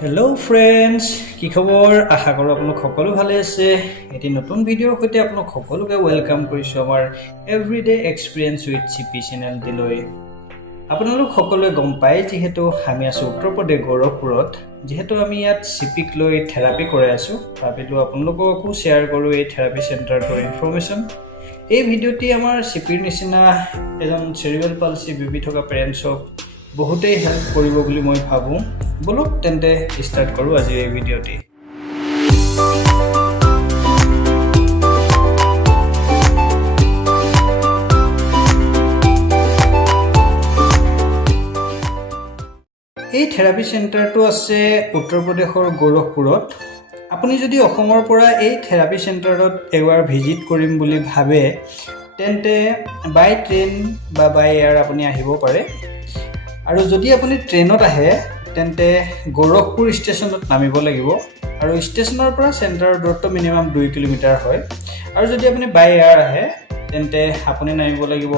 Hello' friends, কি খবৰ? আশা কৰোঁ আপোনালোক সকলো ভালে আছে। এটি নতুন ভিডিঅ'ৰ সৈতে আপোনালোক সকলোকে ৱেলকাম কৰিছোঁ আমাৰ এভৰিডে এক্সপিৰিয়েঞ্চ উইথ চিপি চেনেলটিলৈ। আপোনালোক সকলোৱে গম পায় যিহেতু আমি আছোঁ উত্তৰ প্ৰদেশ গৌৰৱপুৰত। যিহেতু আমি ইয়াত চিপিক লৈ থেৰাপি কৰাই আছোঁ, ভাবিলোঁ আপোনালোককো শ্বেয়াৰ কৰোঁ এই থেৰাপি চেণ্টাৰটোৰ ইনফৰ্মেশ্যন। এই ভিডিঅ'টি আমাৰ চিপিৰ নিচিনা এজন চেৰিবেল পালচি বেবী থকা পেৰেণ্টছক বহুতেই হেল্প কৰিব বুলি মই ভাবোঁ। বলক তেন্তে ষ্টাৰ্ট কৰোঁ আজিৰ এই ভিডিঅ'টি। এই থেৰাপি চেণ্টাৰটো আছে উত্তৰ প্ৰদেশৰ গৌৰৱপুৰত। আপুনি যদি অসমৰ পৰা এই থেৰাপি চেণ্টাৰত এবাৰ ভিজিট কৰিম বুলি ভাবে তেন্তে বাই ট্ৰেইন বা বাই এয়াৰ আপুনি আহিব পাৰে। আৰু যদি আপুনি ট্ৰেইনত আহে তেন্তে গৌৰৱপুৰ ষ্টেচনত নামিব লাগিব আৰু ষ্টেচনৰ পৰা চেণ্টাৰৰ দূৰত্ব মিনিমাম 2 কিলোমিটাৰ হয়। আৰু যদি আপুনি বাই এয়াৰ আহে তেন্তে আপুনি নামিব লাগিব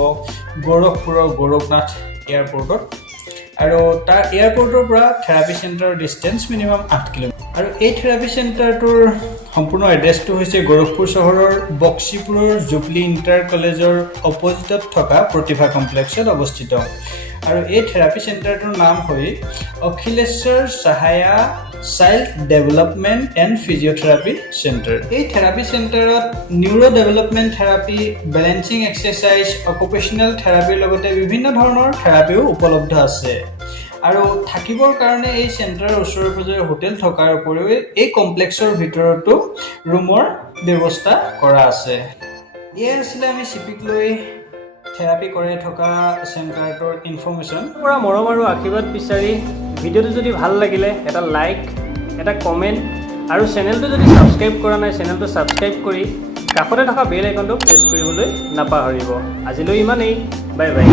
গৌৰৱপুৰৰ গৌৰৱনাথ এয়াৰপৰ্টত। আৰু তাৰ এয়াৰপৰ্টৰ পৰা থেৰাপি চেণ্টাৰৰ ডিষ্টেঞ্চ মিনিমাম 8 কিলোমিটাৰ। আৰু এই থেৰাপি চেণ্টাৰটোৰ সম্পূৰ্ণ এড্ৰেছটো হৈছে গৌৰৱপুৰ চহৰৰ বক্সিপুৰৰ জুবলি ইণ্টাৰ কলেজৰ অপজিটত থকা প্ৰতিভা কমপ্লেক্সত অৱস্থিত। আৰু এই থেৰাপি চেণ্টাৰটোৰ নাম হৈ Akhileshwar Sahaya child development and physiotherapy centre. এই থেৰাপি চেণ্টাৰত neuro' development therapy, balancing exercise, occupational থেৰাপিৰ লগতে বিভিন্ন ধৰণৰ থেৰাপিও উপলব্ধ আছে। আৰু থাকিবৰ কাৰণে এই চেণ্টাৰৰ ওচৰে পাজৰে হোটেল থকাৰ উপৰিও এই কমপ্লেক্সৰ ভিতৰতো ৰুমৰ ব্যৱস্থা কৰা আছে। এয়াই আছিলে আমি চিপিক লৈ থেৰাপি কৰাই থকা চেণ্টাৰটোৰ ইনফৰ্মেশ্যন। পৰা মৰম আৰু আশীৰ্বাদ বিচাৰি ভিডিঅ'টো যদি ভাল লাগিলে এটা লাইক, এটা কমেণ্ট আৰু চেনেলটো যদি ছাবস্ক্ৰাইব কৰা নাই চেনেলটো ছাবস্ক্ৰাইব কৰি কাষতে থকা বেল আইকনটো প্ৰেছ কৰিবলৈ নাপাহৰিব। আজিলৈ ইমানেই, বাই বাই।